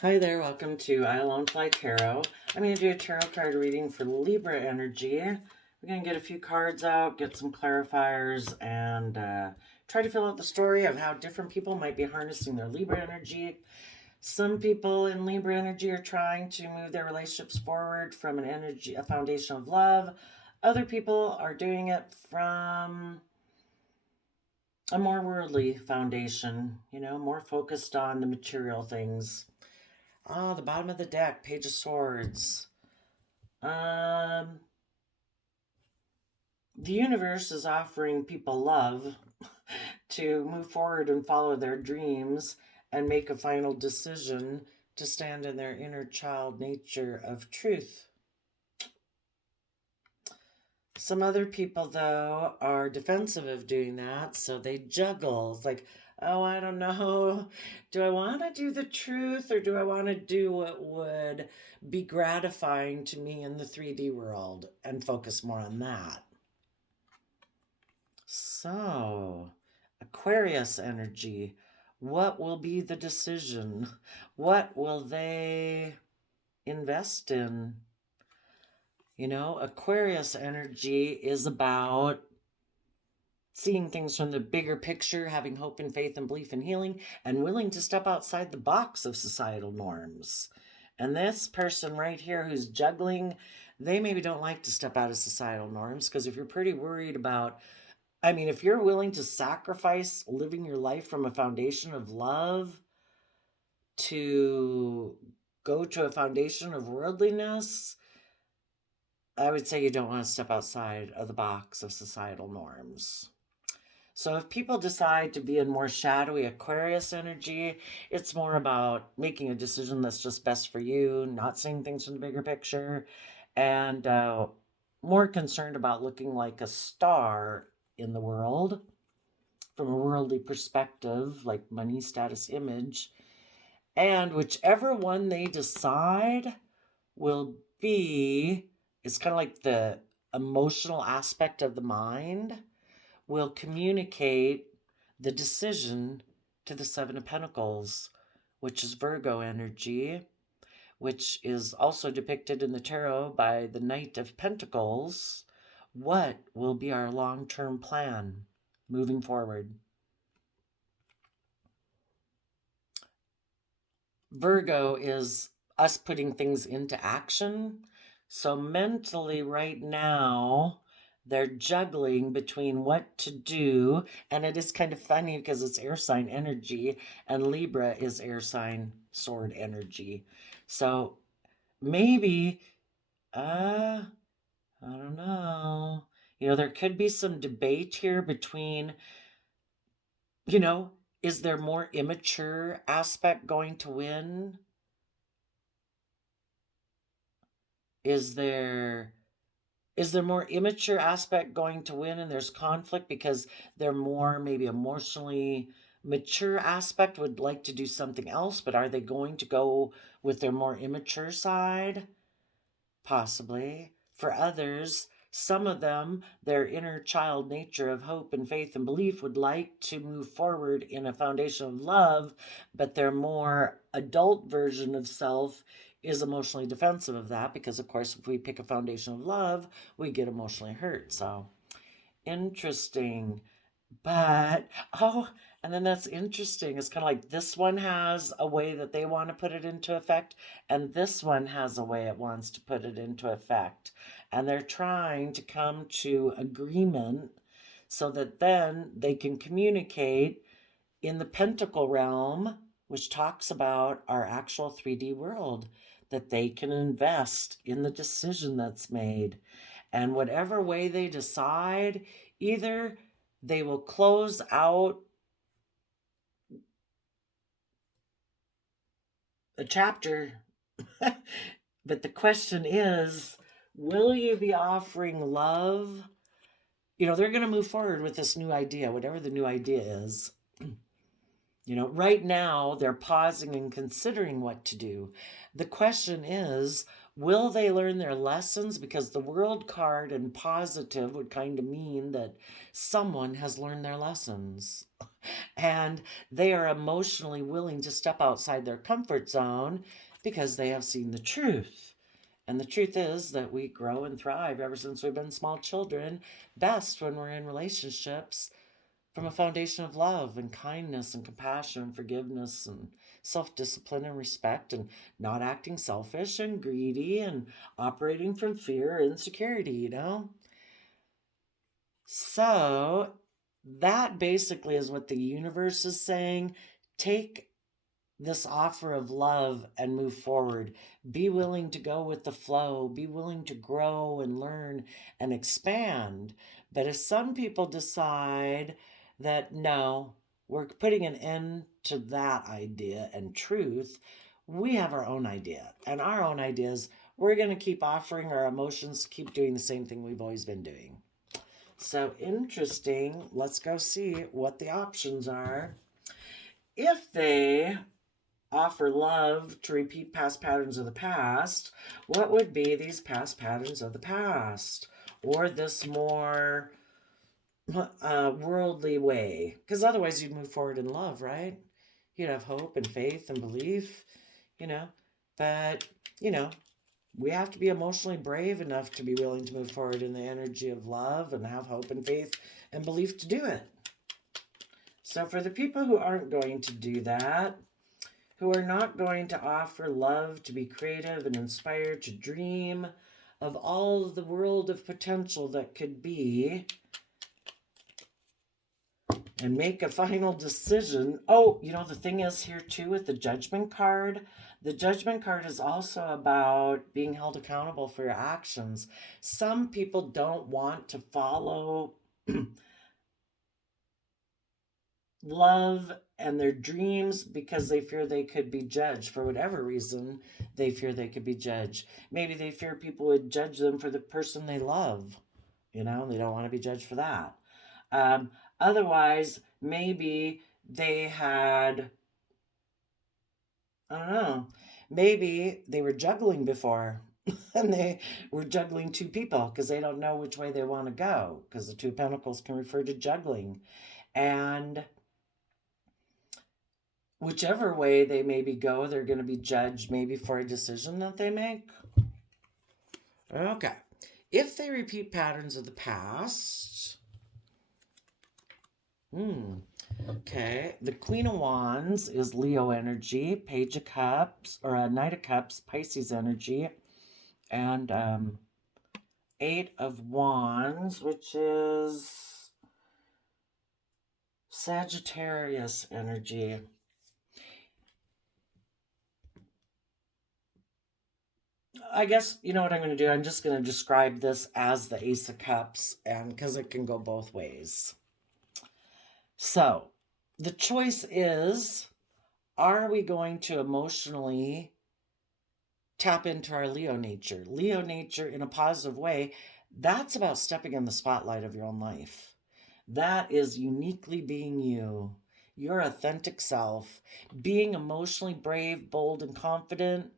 Hi there, welcome to I Alone Fly Tarot. I'm going to do a tarot card reading for Libra energy. We're going to get a few cards out, get some clarifiers, and try to fill out the story of how different people might be harnessing their Libra energy. Some people in Libra energy are trying to move their relationships forward from a foundation of love. Other people are doing it from a more worldly foundation, more focused on the material things. Ah, the bottom of the deck, Page of Swords. Um, the universe is offering people love to move forward and follow their dreams and make a final decision to stand in their inner child nature of truth. Some other people, though, are defensive of doing that, so they juggle. It's like, oh, I don't know. Do I want to do the truth or do I want to do what would be gratifying to me in the 3D world and focus more on that? So, Aquarius energy. What will be the decision? What will they invest in? Aquarius energy is about seeing things from the bigger picture, having hope and faith and belief in healing, and willing to step outside the box of societal norms. And this person right here who's juggling, they maybe don't like to step out of societal norms, because if you're pretty worried about, if you're willing to sacrifice living your life from a foundation of love to go to a foundation of worldliness, I would say you don't want to step outside of the box of societal norms. So if people decide to be in more shadowy Aquarius energy, it's more about making a decision that's just best for you, not seeing things from the bigger picture, and more concerned about looking like a star in the world from a worldly perspective, like money, status, image. And whichever one they decide will be, it's kind of like the emotional aspect of the mind, will communicate the decision to the Seven of Pentacles, which is Virgo energy, which is also depicted in the tarot by the Knight of Pentacles. What will be our long-term plan moving forward? Virgo is us putting things into action. So mentally right now, they're juggling between what to do. And it is kind of funny because it's air sign energy and Libra is air sign sword energy. So maybe, I don't know. There could be some debate here between, you know, is there more immature aspect going to win? Is there more immature aspect going to win and there's conflict because they're more maybe emotionally mature aspect would like to do something else, but are they going to go with their more immature side? Possibly. For others, some of them, their inner child nature of hope and faith and belief would like to move forward in a foundation of love, but their more adult version of self is emotionally defensive of that because, of course, if we pick a foundation of love, we get emotionally hurt. So, interesting. But, oh, and then that's interesting. It's kind of like this one has a way that they want to put it into effect, and this one has a way it wants to put it into effect. And they're trying to come to agreement so that then they can communicate in the pentacle realm, which talks about our actual 3D world, that they can invest in the decision that's made. And whatever way they decide, either they will close out a chapter, but the question is, will you be offering love? They're going to move forward with this new idea, whatever the new idea is. Right now they're pausing and considering what to do. The question is, Will they learn their lessons? Because the world card and positive would kind of mean that someone has learned their lessons and they are emotionally willing to step outside their comfort zone because they have seen the truth. And the truth is that we grow and thrive ever since we've been small children, best when we're in relationships from a foundation of love and kindness and compassion and forgiveness and self-discipline and respect, and not acting selfish and greedy and operating from fear or insecurity, So that basically is what the universe is saying. Take this offer of love and move forward. Be willing to go with the flow. Be willing to grow and learn and expand. But if some people decide that no, we're putting an end to that idea and truth, we have our own idea. And our own idea is we're going to keep offering our emotions, keep doing the same thing we've always been doing. So interesting. Let's go see what the options are. If they offer love to repeat past patterns of the past, what would be these past patterns of the past? Or this more worldly way? Because otherwise you'd move forward in love, right? You'd have hope and faith and belief, But, we have to be emotionally brave enough to be willing to move forward in the energy of love and have hope and faith and belief to do it. So for the people who aren't going to do that, who are not going to offer love to be creative and inspired to dream of all of the world of potential that could be, and make a final decision. Oh, the thing is here too with the Judgment card. The Judgment card is also about being held accountable for your actions. Some people don't want to follow love and their dreams because they fear they could be judged. For whatever reason, they fear they could be judged. Maybe they fear people would judge them for the person they love. They don't want to be judged for that. Otherwise, maybe they had, I don't know, maybe they were juggling before and they were juggling two people because they don't know which way they want to go, because the Two of Pentacles can refer to juggling. And whichever way they maybe go, they're going to be judged maybe for a decision that they make. Okay. If they repeat patterns of the past, okay, the Queen of Wands is Leo energy, Page of Cups, or Knight of Cups, Pisces energy, and Eight of Wands, which is Sagittarius energy. I guess, you know what I'm going to do? I'm just going to describe this as the Ace of Cups, and because it can go both ways. So, the choice is, are we going to emotionally tap into our Leo nature? Leo nature in a positive way, that's about stepping in the spotlight of your own life. That is uniquely being you, your authentic self, being emotionally brave, bold, and confident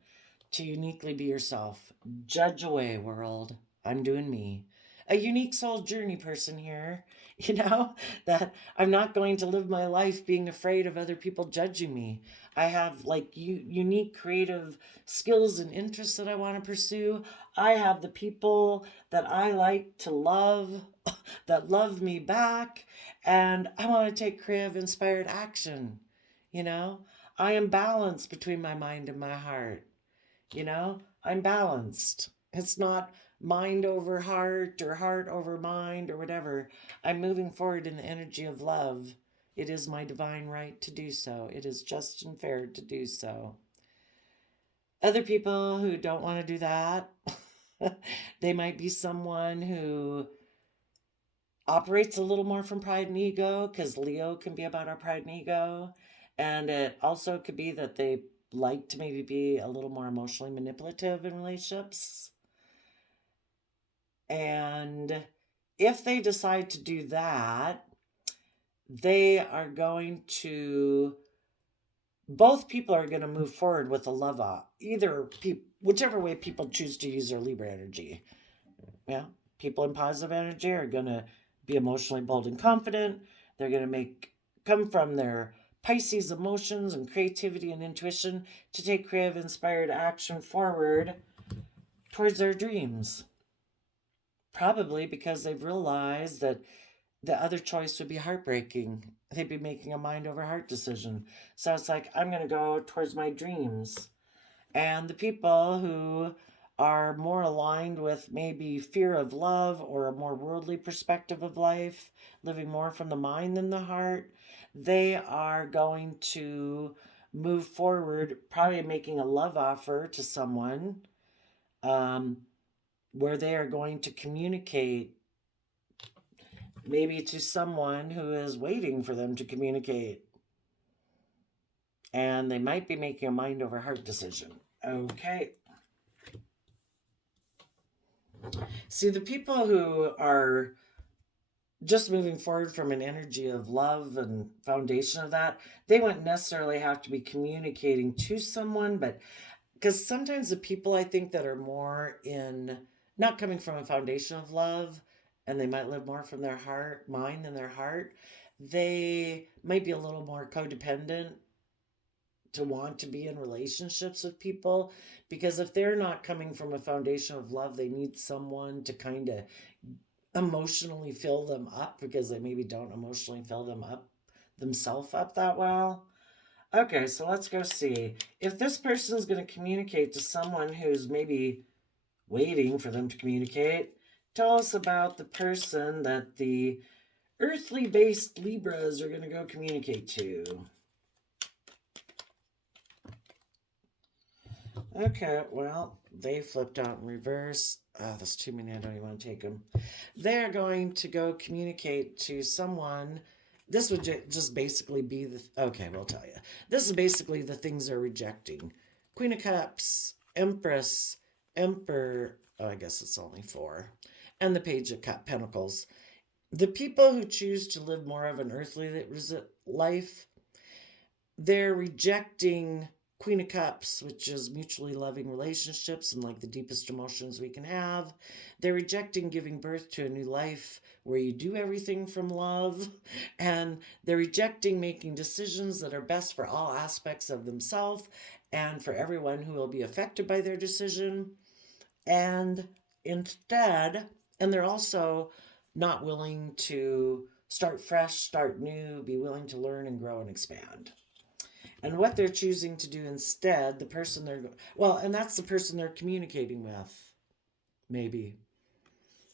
to uniquely be yourself. Judge away, world. I'm doing me. A unique soul journey person here, that I'm not going to live my life being afraid of other people judging me. I have unique creative skills and interests that I want to pursue. I have the people that I like to love that love me back, and I want to take creative, inspired action. I am balanced between my mind and my heart. I'm balanced. It's not mind over heart or heart over mind or whatever. I'm moving forward in the energy of love. It is my divine right to do so. It is just and fair to do so. Other people who don't want to do that, they might be someone who operates a little more from pride and ego, because Leo can be about our pride and ego. And it also could be that they like to maybe be a little more emotionally manipulative in relationships. And if they decide to do that, they are going to both people are going to move forward with a love whichever way people choose to use their Libra energy. Yeah, people in positive energy are going to be emotionally bold and confident. They're going to come from their Pisces emotions and creativity and intuition to take creative, inspired action forward towards their dreams. Probably because they've realized that the other choice would be heartbreaking. They'd be making a mind over heart decision. So it's like, I'm going to go towards my dreams. And the people who are more aligned with maybe fear of love or a more worldly perspective of life, living more from the mind than the heart, they are going to move forward, probably making a love offer to someone, um, where they are going to communicate maybe to someone who is waiting for them to communicate. And they might be making a mind over heart decision. Okay. See, the people who are just moving forward from an energy of love and foundation of that, they wouldn't necessarily have to be communicating to someone, but because sometimes the people I think that are more in not coming from a foundation of love and they might live more from their heart, mind than their heart, they might be a little more codependent to want to be in relationships with people, because if they're not coming from a foundation of love, they need someone to kind of emotionally fill them up because they maybe don't emotionally fill them up themselves up that well. Okay, so let's go see if this person is going to communicate to someone who's maybe waiting for them to communicate. Tell us about the person that the earthly based Libras are going to go communicate to. Okay, well, they flipped out in reverse. Oh, that's too many. I don't even want to take them. They're going to go communicate to someone. This would just basically be the. Okay, we'll tell you. This is basically the things they're rejecting: Queen of Cups, Empress, Emperor. Oh, I guess it's only four. And the Page of Pentacles. The people who choose to live more of an earthly life, they're rejecting Queen of Cups, which is mutually loving relationships and like the deepest emotions we can have. They're rejecting giving birth to a new life where you do everything from love. And they're rejecting making decisions that are best for all aspects of themselves and for everyone who will be affected by their decision. And instead, and they're also not willing to start fresh, start new, be willing to learn and grow and expand. And what they're choosing to do instead, the person and that's the person they're communicating with, maybe.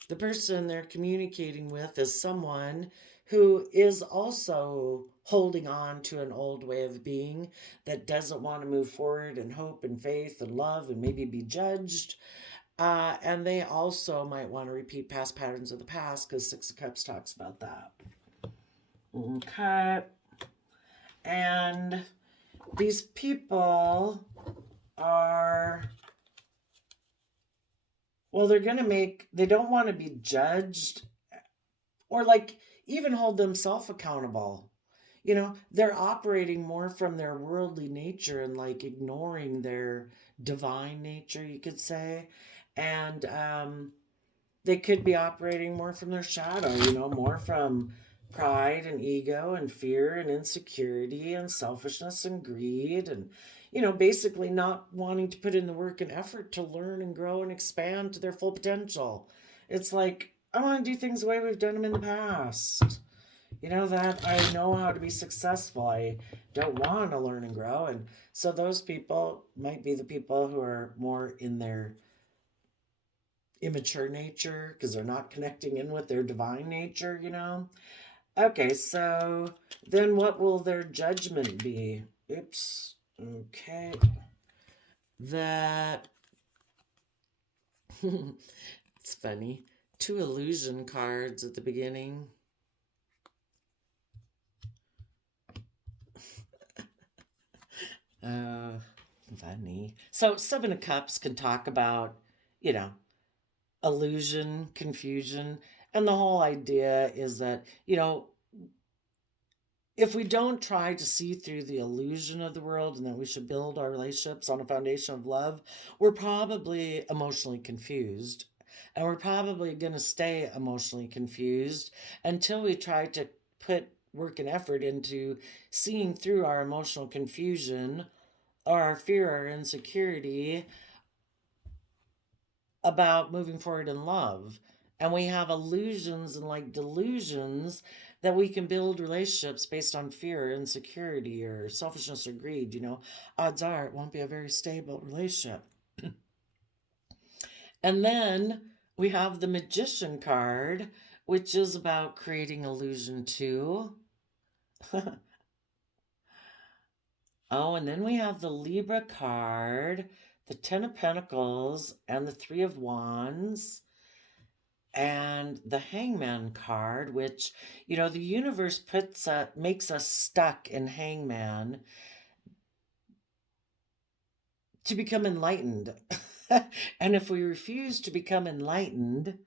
The person they're communicating with is someone who is also holding on to an old way of being that doesn't want to move forward in hope and faith and love and maybe be judged. And they also might want to repeat past patterns of the past because Six of Cups talks about that. Okay. And these people are, well, they don't want to be judged or like even hold themselves accountable. They're operating more from their worldly nature and like ignoring their divine nature, you could say. And they could be operating more from their shadow, more from pride and ego and fear and insecurity and selfishness and greed and, basically not wanting to put in the work and effort to learn and grow and expand to their full potential. It's like, I want to do things the way we've done them in the past. That I know how to be successful. I don't want to learn and grow. And so those people might be the people who are more in their immature nature because they're not connecting in with their divine nature. Okay, so then what will their judgment be? Oops. Okay. That it's funny. 2 illusion cards at the beginning. Funny. So 7 of Cups can talk about, illusion, confusion, and the whole idea is that, if we don't try to see through the illusion of the world and that we should build our relationships on a foundation of love, we're probably emotionally confused. And we're probably going to stay emotionally confused until we try to put work and effort into seeing through our emotional confusion or our fear or insecurity about moving forward in love. And we have illusions and like delusions that we can build relationships based on fear, insecurity, or selfishness or greed. Odds are it won't be a very stable relationship. And then we have the Magician card, which is about creating illusion too. Oh, and then we have the Libra card, the Ten of Pentacles, and the Three of Wands, and the Hangman card, which, the universe makes us stuck in Hangman to become enlightened. And if we refuse to become enlightened,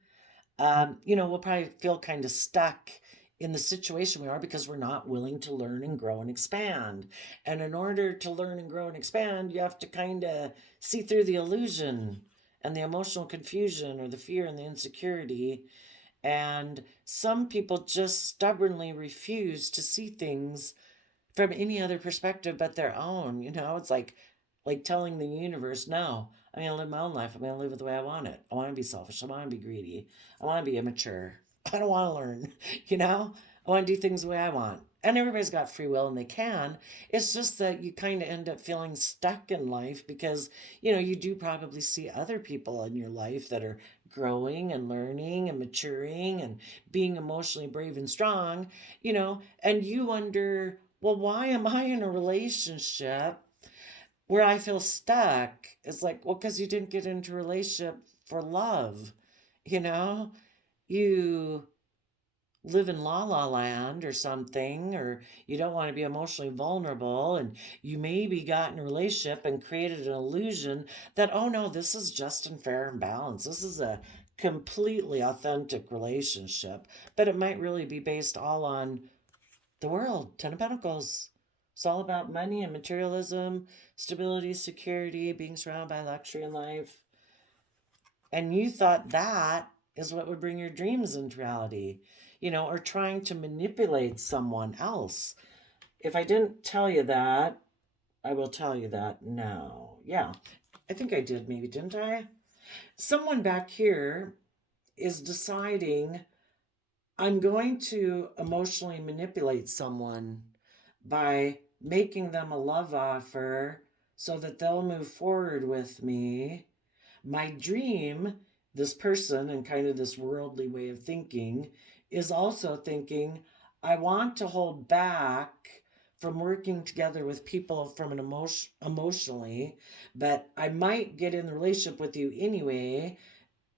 we'll probably feel kind of stuck in the situation we are because we're not willing to learn and grow and expand. And in order to learn and grow and expand, you have to kind of see through the illusion and the emotional confusion or the fear and the insecurity. And some people just stubbornly refuse to see things from any other perspective but their own. It's like telling the universe, no, I'm going to live my own life. I'm going to live it the way I want it. I want to be selfish. I want to be greedy. I want to be immature. I don't want to learn. I want to do things the way I want. And everybody's got free will and they can. It's just that you kind of end up feeling stuck in life because, you do probably see other people in your life that are growing and learning and maturing and being emotionally brave and strong, and you wonder, well, why am I in a relationship where I feel stuck? It's like, well, because you didn't get into a relationship for love. You live in la la land or something, or you don't want to be emotionally vulnerable, and you maybe got in a relationship and created an illusion that, oh no, this is just and fair and balanced. This is a completely authentic relationship, but it might really be based all on the world. Ten of Pentacles. It's all about money and materialism, stability, security, being surrounded by luxury in life. And you thought that is what would bring your dreams into reality, or trying to manipulate someone else. If I didn't tell you that, I will tell you that now. Yeah, I think I did, maybe, didn't I? Someone back here is deciding, I'm going to emotionally manipulate someone by making them a love offer so that they'll move forward with me. My dream, this person and kind of this worldly way of thinking, is also thinking, I want to hold back from working together with people from an emotionally, but I might get in the relationship with you anyway,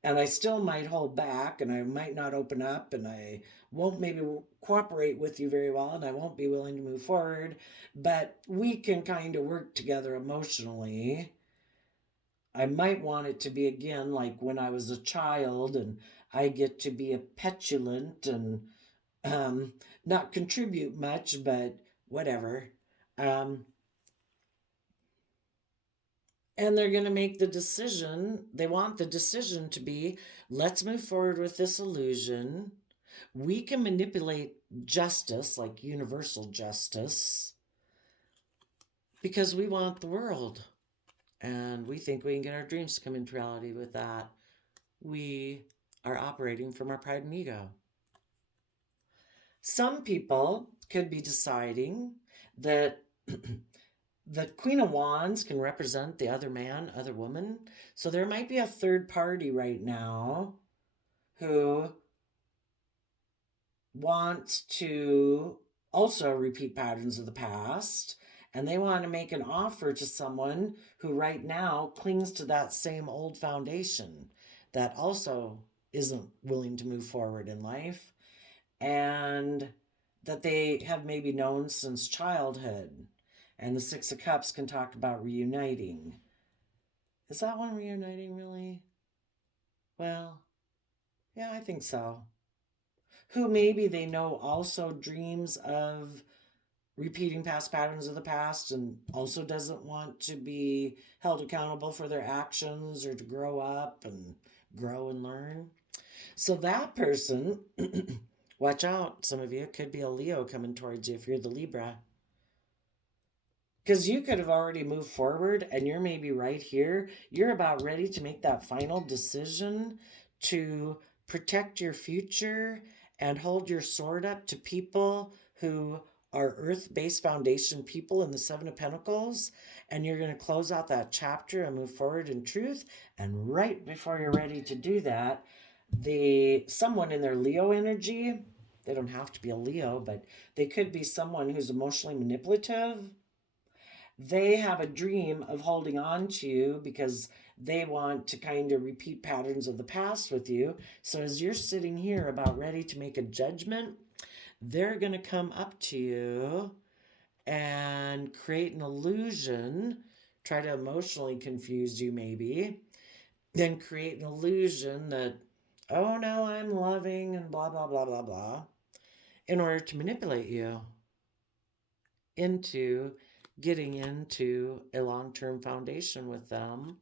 and I still might hold back, and I might not open up, and I won't maybe cooperate with you very well, and I won't be willing to move forward, but we can kind of work together emotionally. I might want it to be again like when I was a child and I get to be a petulant and um, not contribute much, but whatever. Um, and they're going to make the decision. They want the decision to be, let's move forward with this illusion. We can manipulate justice, like universal justice, because we want the world. And we think we can get our dreams to come into reality with that. We are operating from our pride and ego. Some people could be deciding that the Queen of Wands can represent the other man, other woman. So there might be a third party right now who wants to also repeat patterns of the past, and they want to make an offer to someone who right now clings to that same old foundation that also isn't willing to move forward in life, and that they have maybe known since childhood. And the Six of Cups can talk about reuniting. Is that one reuniting, really? Well, yeah, I think so. Who maybe they know also dreams of repeating past patterns of the past and also doesn't want to be held accountable for their actions or to grow up and grow and learn. So that person, watch out, some of you, it could be a Leo coming towards you if you're the Libra. Because you could have already moved forward and you're maybe right here. You're about ready to make that final decision to protect your future and hold your sword up to people who are earth-based foundation people in the Seven of Pentacles. And you're going to close out that chapter and move forward in truth. And right before you're ready to do that, someone in their Leo energy, they don't have to be a Leo, but they could be someone who's emotionally manipulative. They have a dream of holding on to you because they want to kind of repeat patterns of the past with you. So as you're sitting here about ready to make a judgment, they're going to come up to you and create an illusion, try to emotionally confuse you maybe, then create an illusion that, oh no, I'm loving and blah, blah, blah, blah, blah, in order to manipulate you into getting into a long-term foundation with them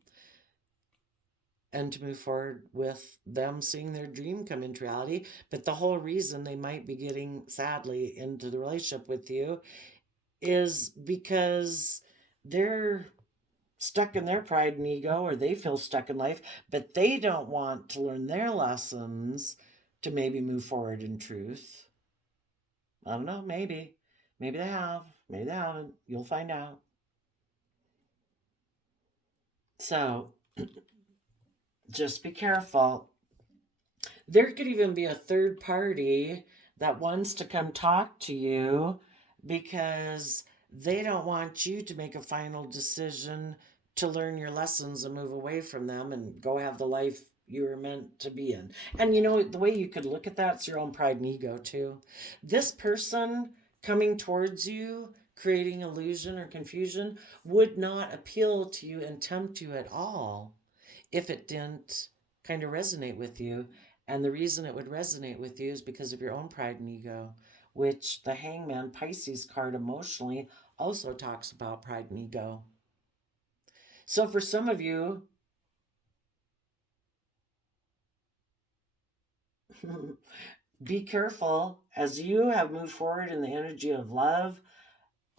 and to move forward with them seeing their dream come into reality. But the whole reason they might be getting, sadly, into the relationship with you is because they're stuck in their pride and ego, or they feel stuck in life, but they don't want to learn their lessons to maybe move forward in truth. I don't know, maybe. Maybe they have, maybe they haven't. You'll find out. So just be careful. There could even be a third party that wants to come talk to you because they don't want you to make a final decision to learn your lessons and move away from them and go have the life you were meant to be in. And you know, the way you could look at that's your own pride and ego too. This person coming towards you, creating illusion or confusion, would not appeal to you and tempt you at all if it didn't kind of resonate with you. And the reason it would resonate with you is because of your own pride and ego, which the Hangman Pisces card emotionally also talks about pride and ego. So for some of you, be careful as you have moved forward in the energy of love.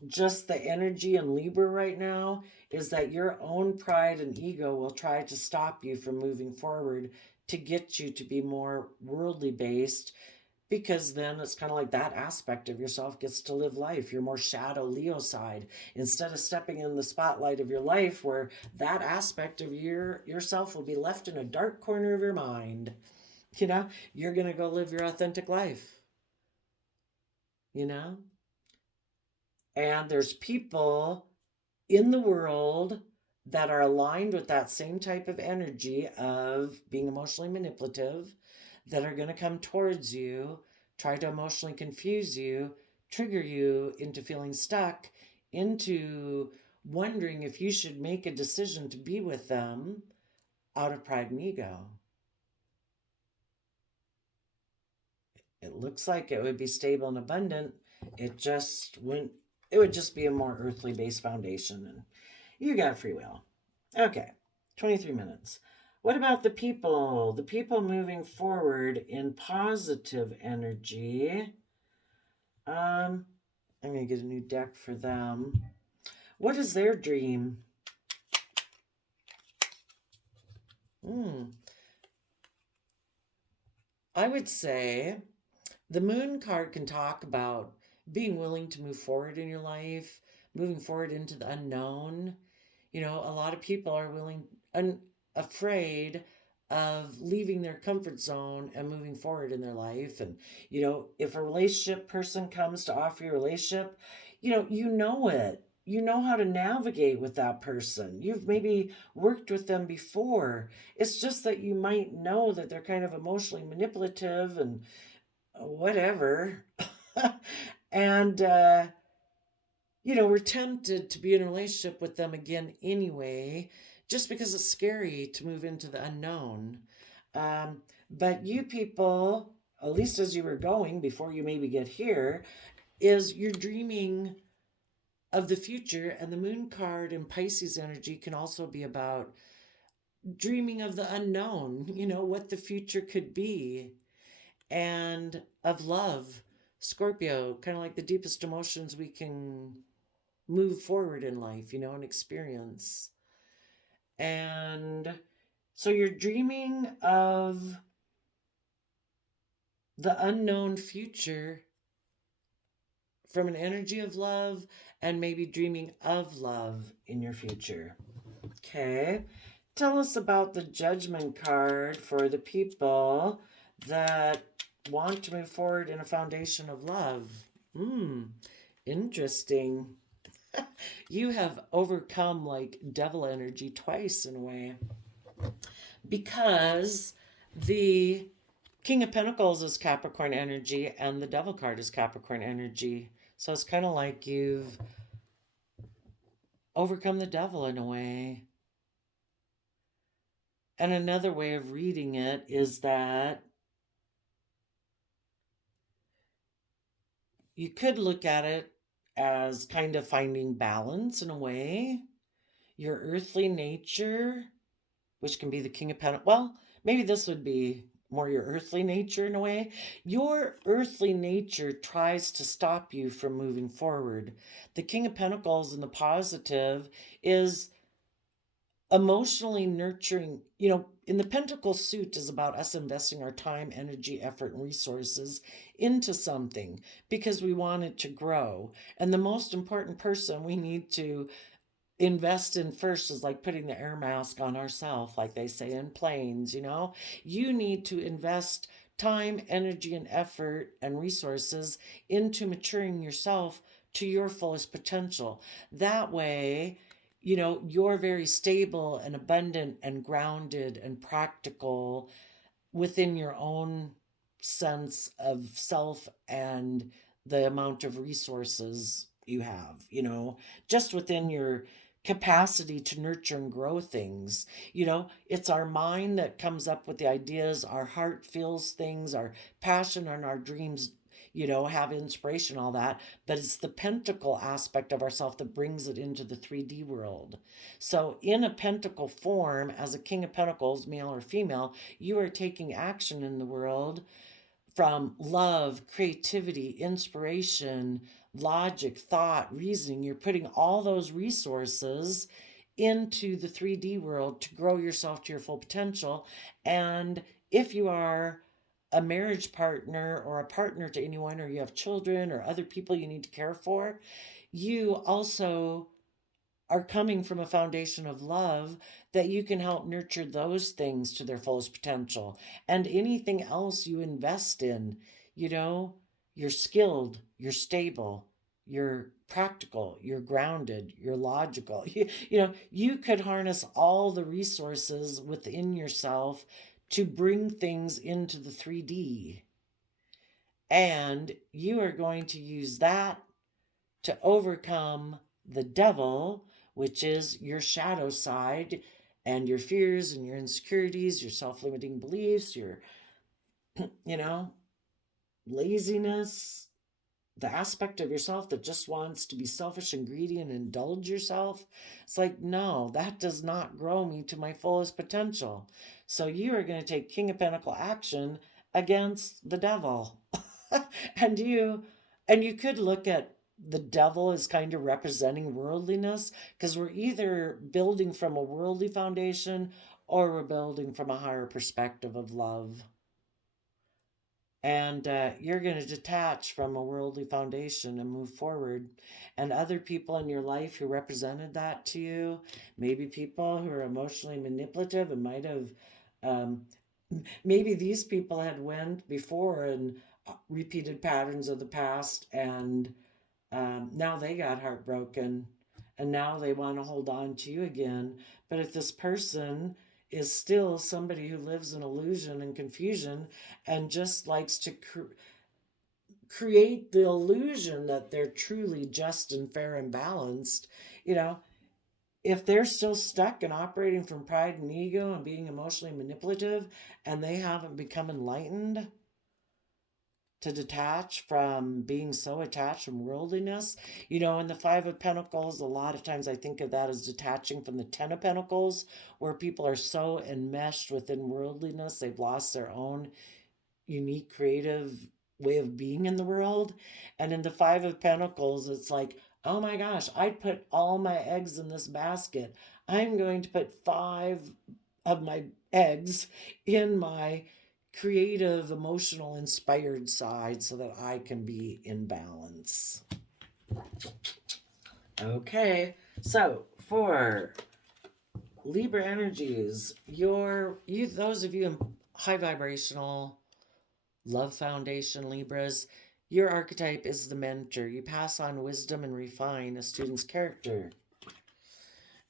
Just the energy in Libra right now is that your own pride and ego will try to stop you from moving forward to get you to be more worldly based, because then it's kind of like that aspect of yourself gets to live life. You're more shadow Leo side instead of stepping in the spotlight of your life where that aspect of yourself will be left in a dark corner of your mind. You know, you're going to go live your authentic life, you know? And there's people in the world that are aligned with that same type of energy of being emotionally manipulative that are going to come towards you, try to emotionally confuse you, trigger you into feeling stuck, into wondering if you should make a decision to be with them out of pride and ego. It looks like it would be stable and abundant. It would just be a more earthly based foundation, and you got free will. Okay, 23 minutes. What about the people? The people moving forward in positive energy. I'm going to get a new deck for them. What is their dream? I would say the moon card can talk about being willing to move forward in your life, moving forward into the unknown. You know, a lot of people are afraid of leaving their comfort zone and moving forward in their life. And, you know, if a relationship person comes to offer you a relationship, you know it. You know how to navigate with that person. You've maybe worked with them before. It's just that you might know that they're kind of emotionally manipulative and whatever. And, we're tempted to be in a relationship with them again anyway, just because it's scary to move into the unknown. But you people, at least as you were going before you maybe get here, is you're dreaming of the future. And the moon card in Pisces energy can also be about dreaming of the unknown, what the future could be, and of love. Scorpio, kind of like the deepest emotions we can move forward in life, and experience. And so you're dreaming of the unknown future from an energy of love, and maybe dreaming of love in your future. Okay. Tell us about the judgment card for the people that want to move forward in a foundation of love. Interesting. You have overcome like devil energy twice in a way, because the King of Pentacles is Capricorn energy and the Devil card is Capricorn energy. So it's kind of like you've overcome the devil in a way. And another way of reading it is that you could look at it as kind of finding balance in a way. Your earthly nature, which can be the King of Pentacles. Well, maybe this would be more your earthly nature in a way. Your earthly nature tries to stop you from moving forward. The King of Pentacles in the positive is emotionally nurturing. In the Pentacle suit is about us investing our time, energy, effort, and resources into something because we want it to grow. And the most important person we need to invest in first is like putting the air mask on ourselves, like they say in planes. You need to invest time, energy, and effort and resources into maturing yourself to your fullest potential. That way, you're very stable and abundant and grounded and practical within your own sense of self and the amount of resources you have, just within your capacity to nurture and grow things. It's our mind that comes up with the ideas, our heart feels things, our passion and our dreams, have inspiration, all that. But it's the pentacle aspect of ourself that brings it into the 3D world. So in a pentacle form, as a King of Pentacles, male or female, you are taking action in the world from love, creativity, inspiration, logic, thought, reasoning. You're putting all those resources into the 3D world to grow yourself to your full potential. And if you are a marriage partner or a partner to anyone, or you have children or other people you need to care for, you also are coming from a foundation of love that you can help nurture those things to their fullest potential. And anything else you invest in, you're skilled, you're stable, you're practical, you're grounded, you're logical. You could harness all the resources within yourself to bring things into the 3D. And you are going to use that to overcome the devil, which is your shadow side and your fears and your insecurities, your self-limiting beliefs, your, laziness, the aspect of yourself that just wants to be selfish and greedy and indulge yourself. It's like, no, that does not grow me to my fullest potential. So you are going to take King of Pentacle action against the devil. and you could look at the devil as kind of representing worldliness, because we're either building from a worldly foundation or we're building from a higher perspective of love. And you're going to detach from a worldly foundation and move forward. And other people in your life who represented that to you, maybe people who are emotionally manipulative and might have, maybe these people had went before and repeated patterns of the past, and now they got heartbroken and now they want to hold on to you again. But if this person is still somebody who lives in illusion and confusion and just likes to create the illusion that they're truly just and fair and balanced, if they're still stuck and operating from pride and ego and being emotionally manipulative and they haven't become enlightened, to detach from being so attached from worldliness. In the Five of Pentacles, a lot of times I think of that as detaching from the Ten of Pentacles, where people are so enmeshed within worldliness, they've lost their own unique creative way of being in the world. And in the Five of Pentacles, it's like, oh my gosh, I'd put all my eggs in this basket. I'm going to put five of my eggs in my creative, emotional, inspired side so that I can be in balance. Okay, so for Libra energies, those of you in high vibrational love foundation Libras, your archetype is the mentor. You pass on wisdom and refine a student's character.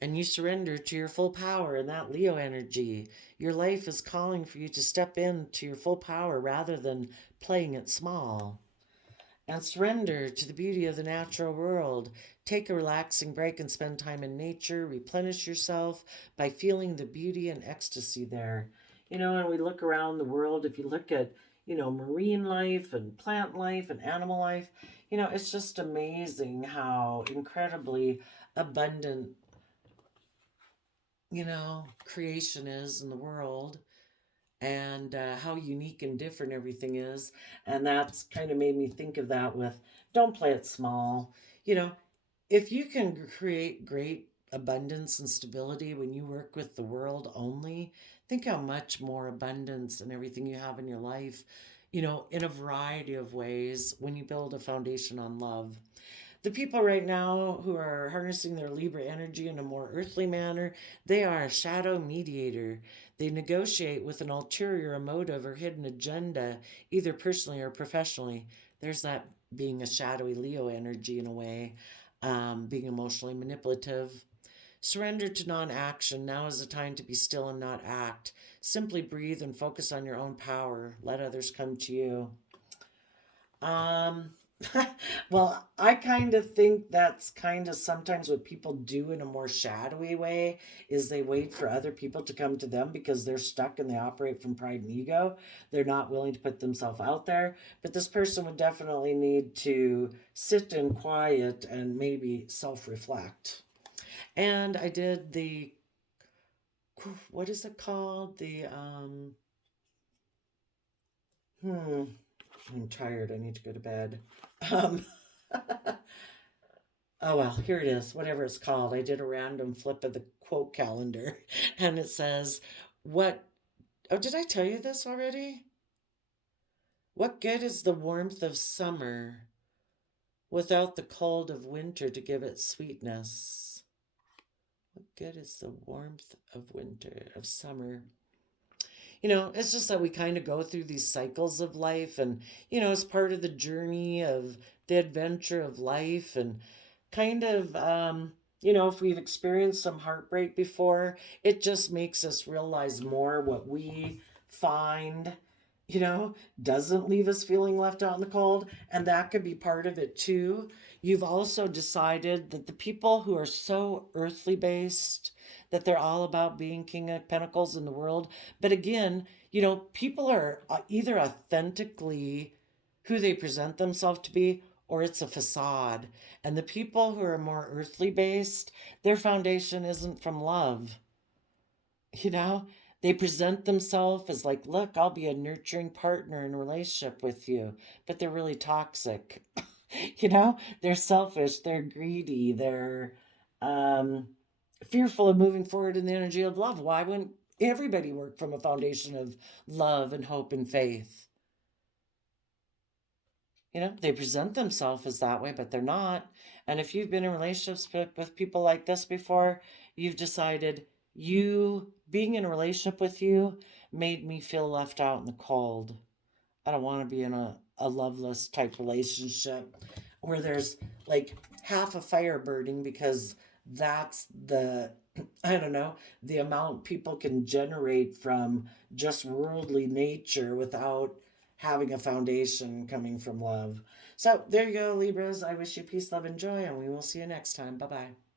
And you surrender to your full power in that Leo energy. Your life is calling for you to step into your full power rather than playing it small. And surrender to the beauty of the natural world. Take a relaxing break and spend time in nature. Replenish yourself by feeling the beauty and ecstasy there. And we look around the world, if you look at, marine life and plant life and animal life, it's just amazing how incredibly abundant, creation is in the world, and how unique and different everything is. And that's kind of made me think of that with don't play it small. If you can create great abundance and stability when you work with the world only, think how much more abundance and everything you have in your life, in a variety of ways when you build a foundation on love. The people right now who are harnessing their Libra energy in a more earthly manner, they are a shadow mediator. They negotiate with an ulterior motive or hidden agenda, either personally or professionally. There's that being a shadowy Leo energy in a way, being emotionally manipulative. Surrender to non action. Now is the time to be still and not act. Simply breathe and focus on your own power. Let others come to you. Um, well, I kind of think that's kind of sometimes what people do in a more shadowy way is they wait for other people to come to them because they're stuck and they operate from pride and ego. They're not willing to put themselves out there. But this person would definitely need to sit in quiet and maybe self-reflect. And I did what is it called? I'm tired. I need to go to bed. Um, oh well, here it is, whatever it's called. I did a random flip of the quote calendar and it says, what, oh, did I tell you this already? What good is the warmth of summer without the cold of winter to give it sweetness? What good is the warmth of summer? It's just that we kind of go through these cycles of life, and, it's part of the journey of the adventure of life. And kind of, if we've experienced some heartbreak before, it just makes us realize more what we find, doesn't leave us feeling left out in the cold. And that could be part of it too. You've also decided that the people who are so earthly based, that they're all about being King of Pentacles in the world. But again, people are either authentically who they present themselves to be, or it's a facade. And the people who are more earthly based, their foundation isn't from love. You know, they present themselves as like, look, I'll be a nurturing partner in a relationship with you, but they're really toxic. They're selfish, they're greedy, they're um, fearful of moving forward in the energy of love. Why wouldn't everybody work from a foundation of love and hope and faith? They present themselves as that way, but they're not. And if you've been in relationships with people like this before, you've decided being in a relationship with you made me feel left out in the cold. I don't want to be in a loveless type relationship where there's like half a fire burning, because that's I don't know, the amount people can generate from just worldly nature without having a foundation coming from love. So there you go, Libras. I wish you peace, love, and joy, and we will see you next time. Bye bye.